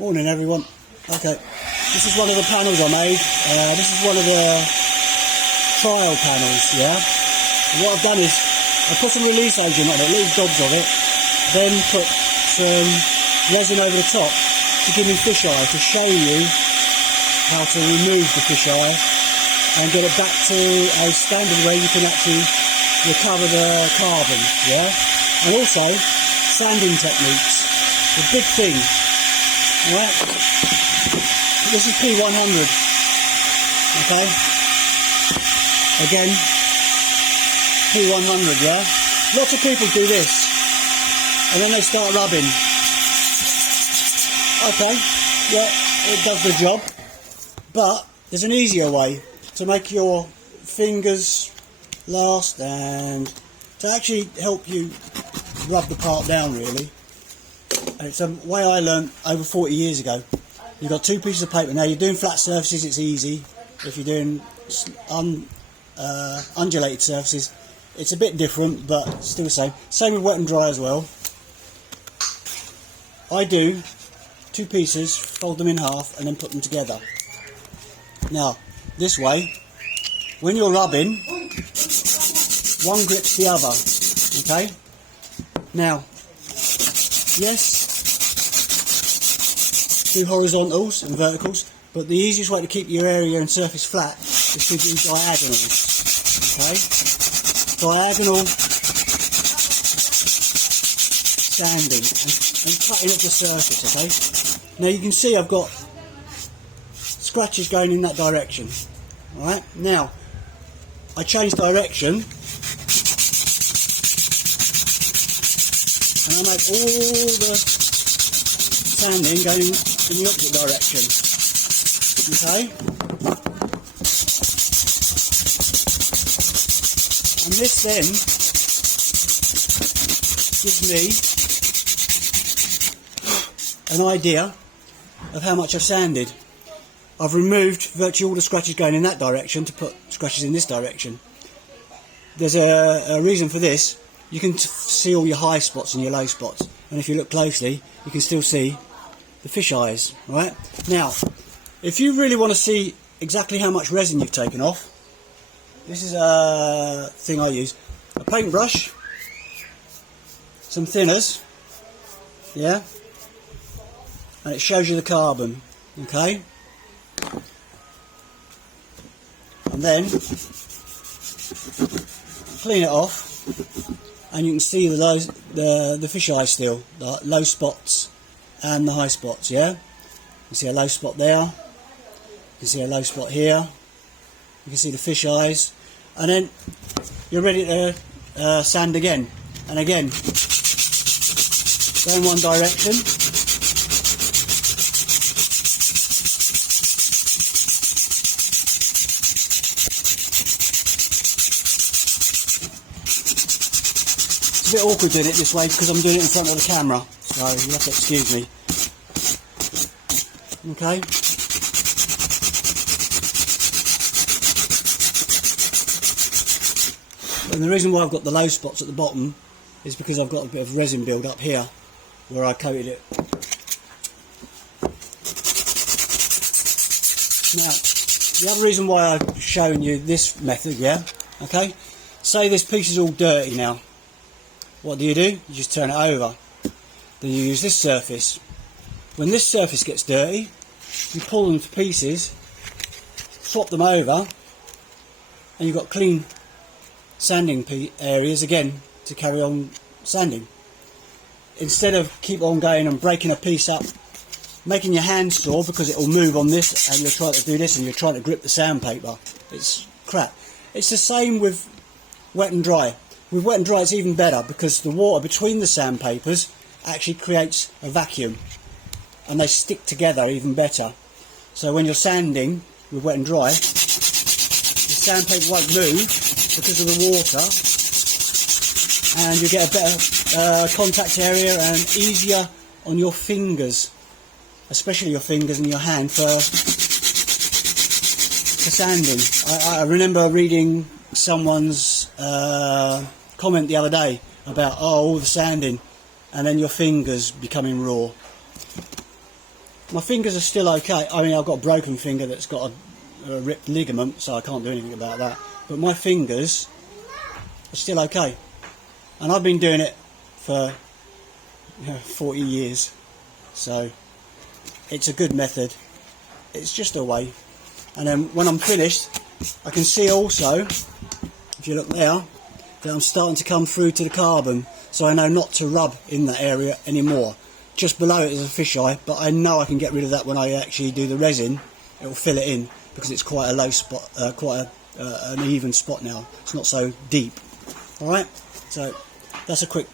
Morning everyone. Okay, this is one of the panels I made. This is one of the trial panels, yeah? And what I've done is I put some release agent on it, little dobs of it, then put some resin over the top to give me fisheye, to show you how to remove the fisheye and get it back to a standard where you can actually recover the carbon, yeah? And also sanding techniques, the big thing. Alright, this is P100, okay, again, P100, yeah, lots of people do this, and then they start rubbing, okay, yeah, it does the job, but there's an easier way to make your fingers last and to actually help you rub the part down, really. It's a way I learned over 40 years ago. You've got two pieces of paper. Now you're doing flat surfaces, it's easy. If you're doing undulated surfaces, it's a bit different, but still the same. Same with wet and dry as well. I do two pieces, fold them in half, and then put them together. Now, this way, when you're rubbing, one grips the other. Okay? Now, yes, do horizontals and verticals, but the easiest way to keep your area and surface flat is to do diagonals. Okay? Diagonal sanding and cutting at the surface, okay? Now you can see I've got scratches going in that direction. Alright? Now, I change direction and I make all the sanding going in the opposite direction. Okay? And this then gives me an idea of how much I've sanded. I've removed virtually all the scratches going in that direction to put scratches in this direction. There's a reason for this. You can see all your high spots and your low spots, and if you look closely you can still see the fish eyes. Right? Now, if you really want to see exactly how much resin you've taken off, this is a thing I use. A paintbrush, some thinners, yeah, and it shows you the carbon, okay? And then clean it off and you can see the fish eye still, the low spots and the high spots, yeah? You see a low spot there, you can see a low spot here, you can see the fish eyes, and then you're ready to sand again and again. Go in one direction, it's a bit awkward doing it this way because I'm doing it in front of the camera, so you have to excuse me. Okay. And the reason why I've got the low spots at the bottom is because I've got a bit of resin build up here where I coated it. Now, the other reason why I've shown you this method, yeah, okay, say this piece is all dirty now. What do? You just turn it over. Then you use this surface. When this surface gets dirty, you pull them to pieces, swap them over, and you've got clean sanding areas again to carry on sanding. Instead of keep on going and breaking a piece up, making your hand sore because it will move on this and you're trying to do this and you're trying to grip the sandpaper. It's crap. It's the same with wet and dry. With wet and dry it's even better because the water between the sandpapers actually creates a vacuum and they stick together even better. So when you're sanding with wet and dry, the sandpaper won't move because of the water, and you get a better contact area and easier on your fingers, especially your fingers and your hand for sanding. I remember reading someone's comment the other day about all the sanding and then your fingers becoming raw. My fingers are still okay. I mean, I've got a broken finger that's got a ripped ligament, so I can't do anything about that. But my fingers are still okay. And I've been doing it for 40 years. So it's a good method. It's just a way. And then when I'm finished, I can see also, if you look there, that I'm starting to come through to the carbon. So I know not to rub in that area anymore. Just below it is a fisheye, but I know I can get rid of that when I actually do the resin. It will fill it in because it's quite a low spot, quite an even spot now. It's not so deep. Alright, so that's a quick